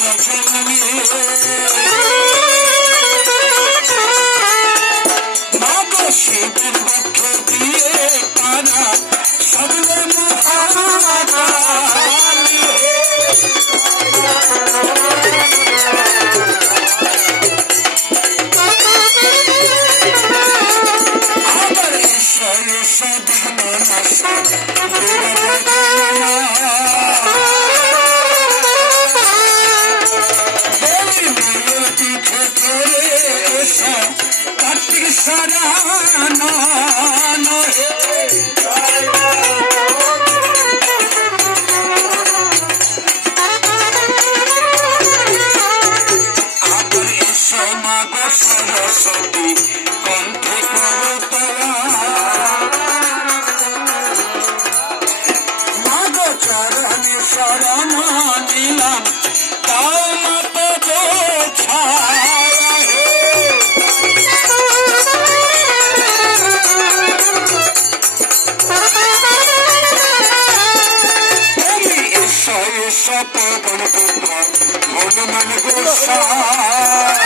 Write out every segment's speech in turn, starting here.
সজনী মাগো শিবের পক্ষ দিয়ে তারা সবলে কার্তিক সারানো আবার এসো মাগো সরস্বতী কণ্ঠে করতলা মাগো চরণে শরণ নিলাম তাও মত ছায়া পবন পুত্র হনুমান গোসাই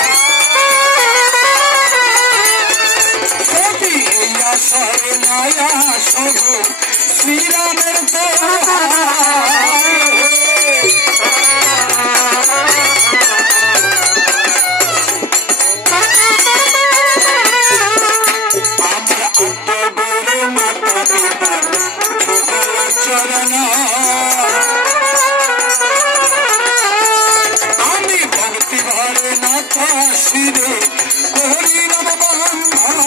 আশায় নয়া সবু শ্রীরামের আমরা অপবরে মাতা পিতার চরণ শিরে হরিনাম বন্ধন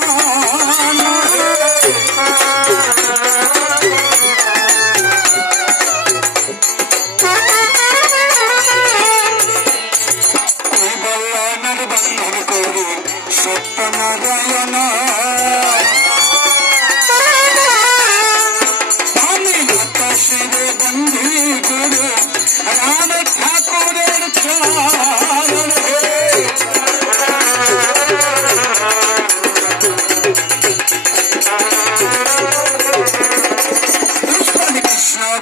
বল্লনের বন্ধন করে সত্যনারায়ণ আমি নত শিরে বন্ধি করে রাম ঠাকুরের চরণ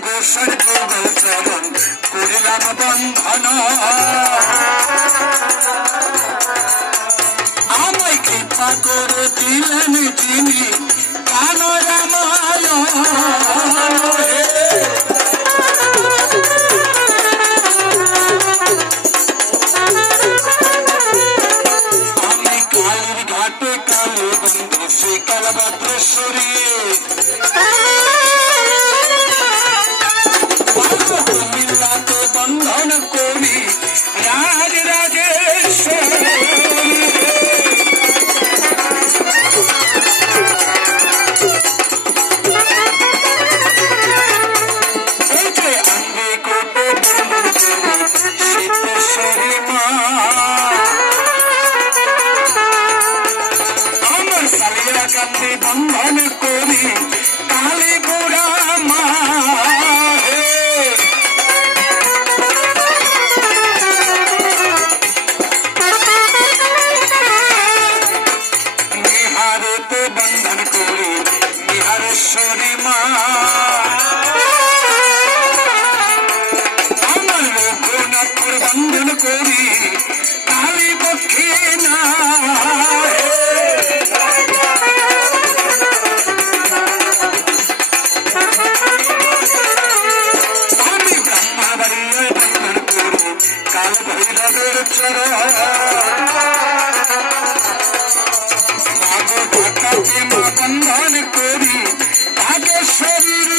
গোসার গোগল চরণ করিলাম বন্ধন আমায় কৃপা করে দিলেন যিনি কান রামায়ণ আমি কালীর ঘাটে কালী বন্ধু শ্রী কালভদ্রেশ্বরী মিলাতে বন্ধন করি রাজ রাজেশ্বরী অঙ্গে কোটে বন্ধন করি সিদ্ধেশ্বরী মা আমার সালিয়া কান্দি বন্ধন করি কালী গোড়া মা বন্ধন করি নিহারেশ্বরী মা আমার রঘুনাথপুর বন্ধন করি কালী পক্ষী না আমি ব্রহ্মাবাড়িয়ায় বন্ধন করি কাল ভৈরবের চরণ বন্ধন করি তাকে শরীর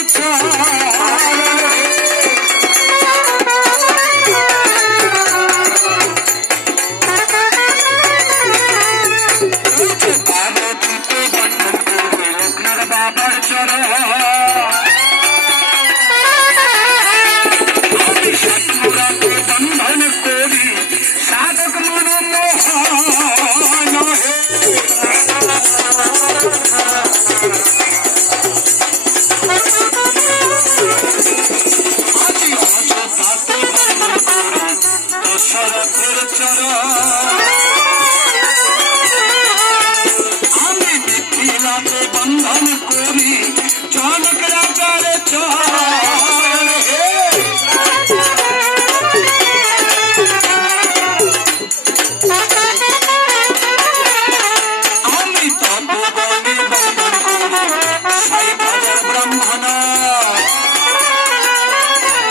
পার্বতীতে বন্ধন করি লোকনাথ বাবার চরণ আমি শত্রুরাকে বন্ধন করি সাধক মনমোহন দশরথের চরণ আমি মিথিলাতে বন্ধন